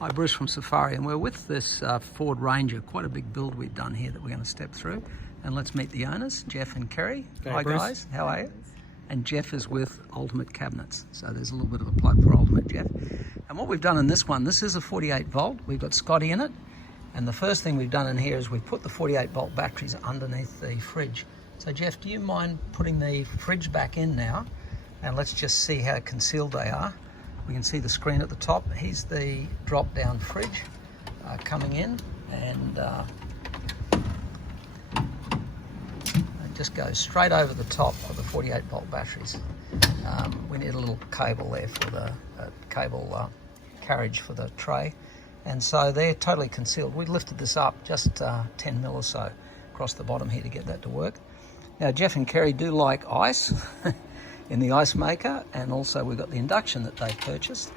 Hi, Bruce from Safari, and we're with this Ford Ranger, quite a big build we've done here that we're going to step through. And let's meet the owners, Jeff and Kerry. Hi Bruce. Guys, how are you? And Jeff is with Ultimate Cabinets, so there's a little bit of a plug for Ultimate, Jeff. And what we've done in this one, this is a 48 volt, we've got Scotty in it, and the first thing we've done in here is we've put the 48 volt batteries underneath the fridge. So Jeff, do you mind putting the fridge back in now, and let's just see how concealed they are. We can see the screen at the top. Here's the drop down fridge coming in, and it just goes straight over the top of the 48 volt batteries. We need a little cable there for the cable carriage for the tray, and so they're totally concealed. We lifted this up just 10 mil or so across the bottom here to get that to work. Now Jeff and Kerry do like ice in the ice maker, and also we've got the Induction that they purchased.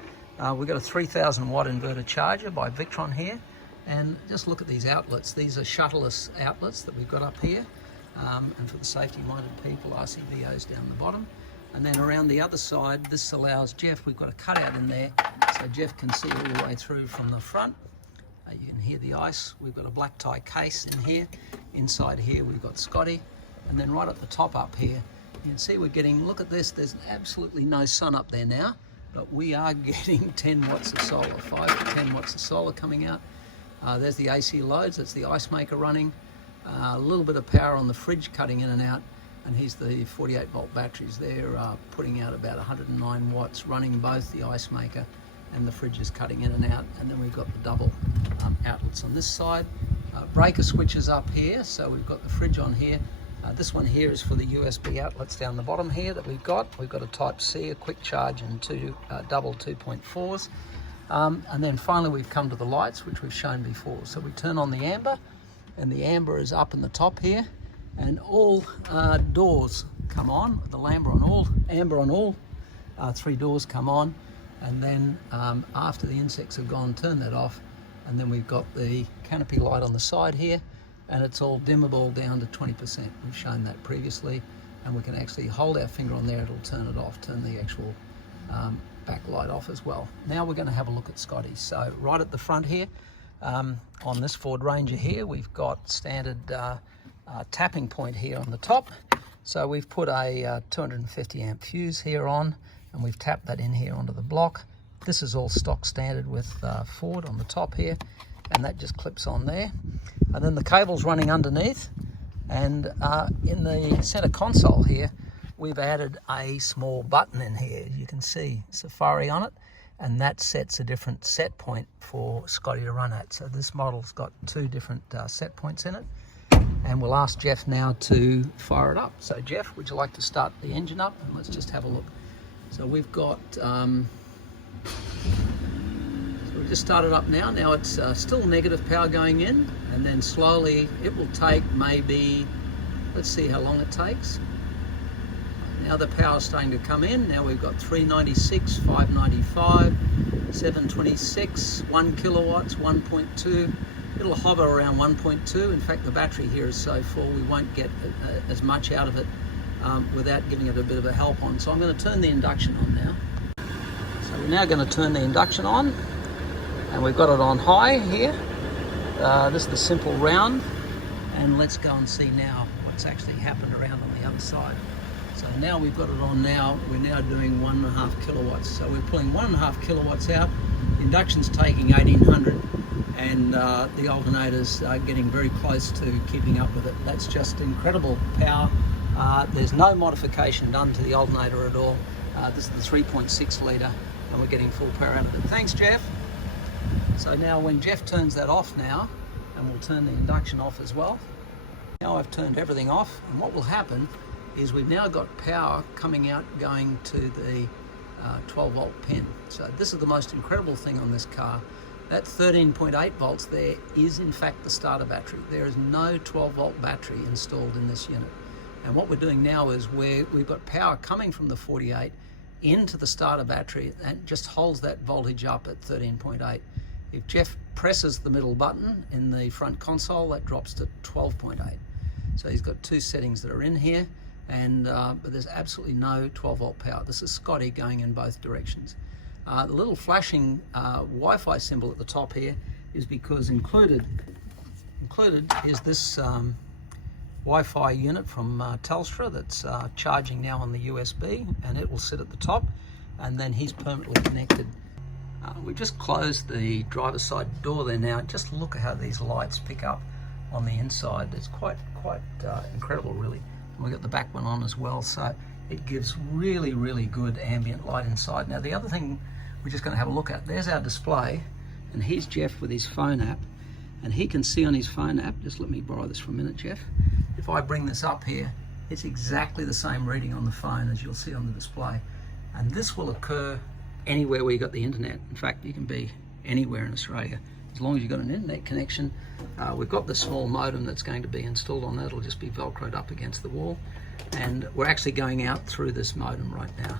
We've got a 3000 watt inverter charger by Victron here, and just look at these outlets. These are shuttleless outlets that we've got up here, and for the safety minded people, RCVOs down the bottom. And then around the other side, this allows Jeff, we've got a cutout in there so Jeff can see all the way through from the front. You can hear the ice. We've got a black tie case in here. Inside here we've got Scotty, and then right at the top up here you can see we're getting, look at this, there's absolutely no sun up there now, but we are getting 10 watts of solar, 5 to 10 watts of solar coming out. There's the AC loads, that's the ice maker running, a little bit of power on the fridge cutting in and out, and here's the 48 volt batteries. They're putting out about 109 watts, running both the ice maker and the fridge is cutting in and out. And then we've got the double outlets on this side. Breaker switches up here, so we've got the fridge on here. This one here is for the USB outlets down the bottom here that we've got. We've got a Type C, a quick charge, and two double 2.4s. And then finally we've come to the lights, which we've shown before. So we turn on the amber, and the amber is up in the top here, and all doors come on. The amber on all 3 doors come on, and then after the insects have gone, turn that off, and then we've got the canopy light on the side here, and it's all dimmable down to 20%. We've shown that previously, and we can actually hold our finger on there, it'll turn it off, turn the actual backlight off as well. Now we're going to have a look at Scotty. So right at the front here, on this Ford Ranger here, we've got standard tapping point here on the top. So we've put a 250 amp fuse here on, and we've tapped that in here onto the block. This is all stock standard with Ford on the top here, and that just clips on there. And then the cable's running underneath, and in the center console here we've added a small button in here. You can see Safari on it, and that sets a different set point for Scotty to run at. So this model's got 2 different set points in it, and we'll ask Jeff now to fire it up. So Jeff, would you like to start the engine up, and let's just have a look. So we've got we just started up now. Now it's still negative power going in, and then slowly it will take maybe, let's see how long it takes. Now the power's starting to come in. Now we've got 396, 595, 726, 1 kilowatts, 1.2. It'll hover around 1.2. In fact, the battery here is so full we won't get as much out of it without giving it a bit of a help on. So I'm going to turn the Induction on now. So we're now going to turn the Induction on, and we've got it on high here. This is the simple round, and let's go and see now what's actually happened around on the other side. So now we've got it on now, we're now doing 1.5 kilowatts. So we're pulling 1.5 kilowatts out. The Induction's taking 1800, and the alternator's getting very close to keeping up with it. That's just incredible power. There's no modification done to the alternator at all. This is the 3.6 litre, and we're getting full power out of it. Thanks, Jeff. So now when Jeff turns that off now, and we'll turn the Induction off as well. Now I've turned everything off, and what will happen is we've now got power coming out going to the 12 volt pin. So this is the most incredible thing on this car. That 13.8 volts there is in fact the starter battery. There is no 12 volt battery installed in this unit. And what we're doing now is we've got power coming from the 48 into the starter battery, and just holds that voltage up at 13.8. If Jeff presses the middle button in the front console, that drops to 12.8. So he's got 2 settings that are in here, and but there's absolutely no 12 volt power. This is Scotty going in both directions. The little flashing Wi-Fi symbol at the top here is because included is this Wi-Fi unit from Telstra that's charging now on the USB, and it will sit at the top, and then he's permanently connected. We've just closed the driver's side door there now. Just look at how these lights pick up on the inside. It's quite incredible, really. And we've got the back one on as well, so it gives really, really good ambient light inside. Now, the other thing we're just going to have a look at, there's our display, and here's Jeff with his phone app, and he can see on his phone app, just let me borrow this for a minute, Jeff. If I bring this up here, it's exactly the same reading on the phone as you'll see on the display. And this will occur anywhere where you've got the internet. In fact, you can be anywhere in Australia as long as you've got an internet connection. We've got the small modem that's going to be installed on that. It'll just be velcroed up against the wall, and we're actually going out through this modem right now,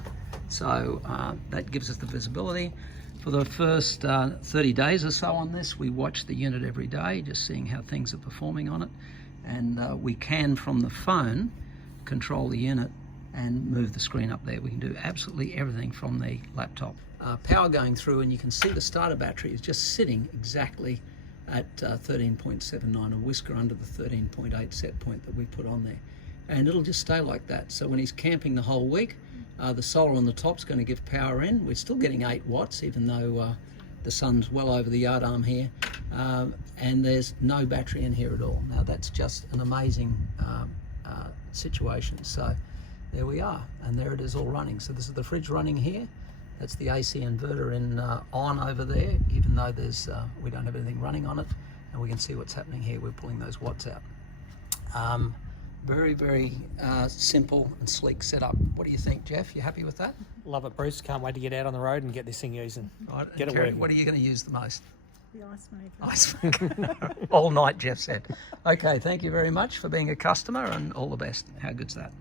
so that gives us the visibility. For the first 30 days or so on this, we watch the unit every day, just seeing how things are performing on it, and we can, from the phone, control the unit and move the screen up there. We can do absolutely everything from the laptop. Power going through, and you can see the starter battery is just sitting exactly at 13.79, a whisker under the 13.8 set point that we put on there. And it'll just stay like that. So when he's camping the whole week, the solar on the top's going to give power in. We're still getting 8 watts, even though the sun's well over the yard arm here. And there's no battery in here at all. Now that's just an amazing situation. So there we are, and there it is all running. So this is the fridge running here. That's the AC inverter on over there, even though there's we don't have anything running on it, and we can see what's happening here. We're pulling those watts out. Very, very simple and sleek setup. What do you think, Jeff? You happy with that? Love it, Bruce. Can't wait to get out on the road and get this thing using. Right. Get it Terry, working. what are you going to use the most? The ice maker. Ice maker. All night, Jeff said. Okay, thank you very much for being a customer, and all the best. How good's that?